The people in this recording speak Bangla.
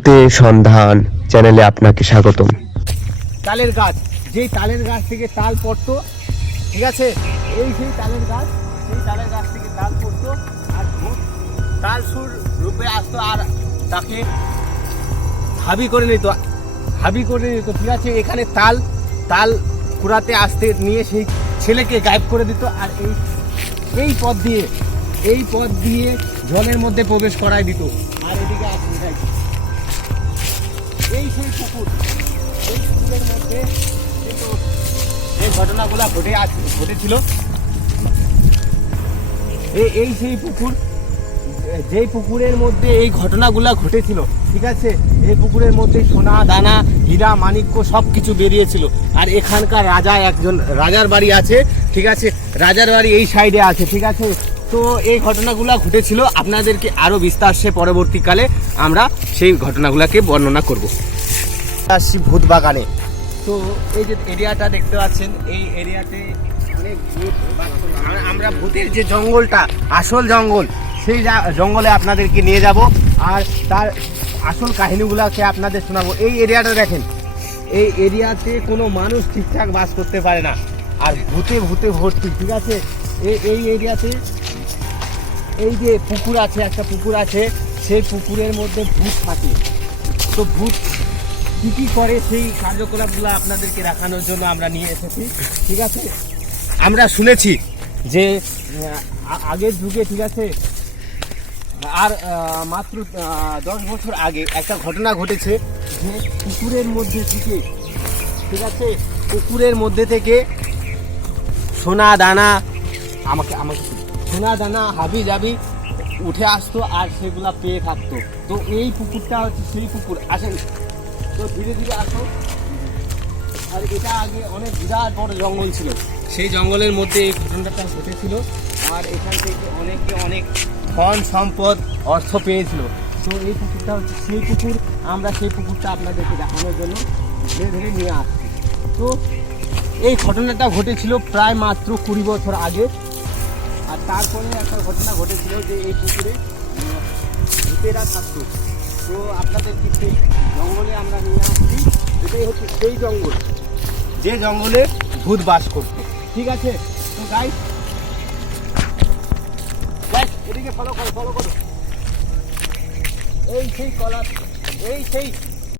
ভূতের সন্ধান চ্যানেলে আপনাকে স্বাগতম। তালের গাছ, যেই তালের গাছ থেকে তাল পড়তো, ঠিক আছে, এই সেই তালের গাছ, সেই তালের গাছ থেকে তাল পড়তো আর ভূত তাল সুর রূপে আসতো আর তাকে হাবি করে নিত, ঠিক আছে। এখানে তাল কুড়াতে আসতে নিয়ে সেই ছেলেকে গায়েব করে দিত আর এই পথ দিয়ে জলের মধ্যে প্রবেশ করায় দিত। আর এদিকে আসতে চাইছে এই সেই পুকুর, এই পুকুরের মধ্যে কিন্তু এই ঘটনাগুলো ঘটেছিল। এই সেই পুকুর, যেই পুকুরের মধ্যে এই ঘটনাগুলো ঘটেছিল, ঠিক আছে। এই পুকুরের মধ্যে সোনা দানা হীরা মাণিক্য সব কিছু বেরিয়েছিল। আর এখানকার রাজার বাড়ি আছে, ঠিক আছে, রাজার বাড়ি এই সাইডে আছে, ঠিক আছে। তো এই ঘটনাগুলো ঘটেছিল, আপনাদেরকে আরও বিস্তারে পরবর্তীকালে আমরা সেই ঘটনাগুলোকে বর্ণনা করব। আসছি ভূত বাগানে। তো এই যে এরিয়াটা দেখতে পাচ্ছেন, এই এরিয়াতে অনেক ভূত। আমরা ভূতের যে জঙ্গলটা, আসল জঙ্গল, সেই জঙ্গলে আপনাদেরকে নিয়ে যাব আর তার আসল কাহিনীগুলোকে আপনাদের শোনাবো। এই এরিয়াটা দেখেন, এই এরিয়াতে কোনো মানুষ ঠিকঠাক বাস করতে পারে না আর ভূতে ভর্তি, ঠিক আছে। এই এরিয়াতে এই যে পুকুর আছে, একটা পুকুর আছে, সেই পুকুরের মধ্যে ভূত থাকে। তো ভূত কী করে সেই কার্যকলাপগুলো আপনাদেরকে দেখানোর জন্য আমরা নিয়ে এসেছি, ঠিক আছে। আমরা শুনেছি যে আগের যুগে, ঠিক আছে, আর মাত্র 10 বছর আগে একটা ঘটনা ঘটেছে যে পুকুরের মধ্যে থেকে, ঠিক আছে, পুকুরের মধ্যে থেকে সোনা দানা সোনা দানা হাবি জাবি উঠে আসতো আর সেগুলা পেয়ে থাকতো। তো এই পুকুরটা হচ্ছে সেই পুকুর। আসেন তো ধীরে ধীরে আসো। আর এটা আগে অনেক বিরাট বড় জঙ্গল ছিল, সেই জঙ্গলের মধ্যে এই ঘটনাটা ঘটেছিল আর এখান থেকে অনেকে অনেক ধন সম্পদ অর্থ পেয়েছিল। তো এই পুকুরটা হচ্ছে সেই পুকুর। আমরা সেই পুকুরটা আপনাদেরকে দেখানোর জন্য ধীরে ধীরে নিয়ে আসছি। তো এই ঘটনাটা ঘটেছিল প্রায় মাত্র 20 বছর আগে। আর তারপরে একটা ঘটনা ঘটেছিল যে এই পুকুরে ভূতেরা থাকতো। তো আপনাদেরকে সেই জঙ্গলে আমরা নিয়ে আসছি। এটাই হচ্ছে সেই জঙ্গল, যে জঙ্গলে ভূত বাস করতো, ঠিক আছে। তো গাইস এদিকে ফলো করো। এই সেই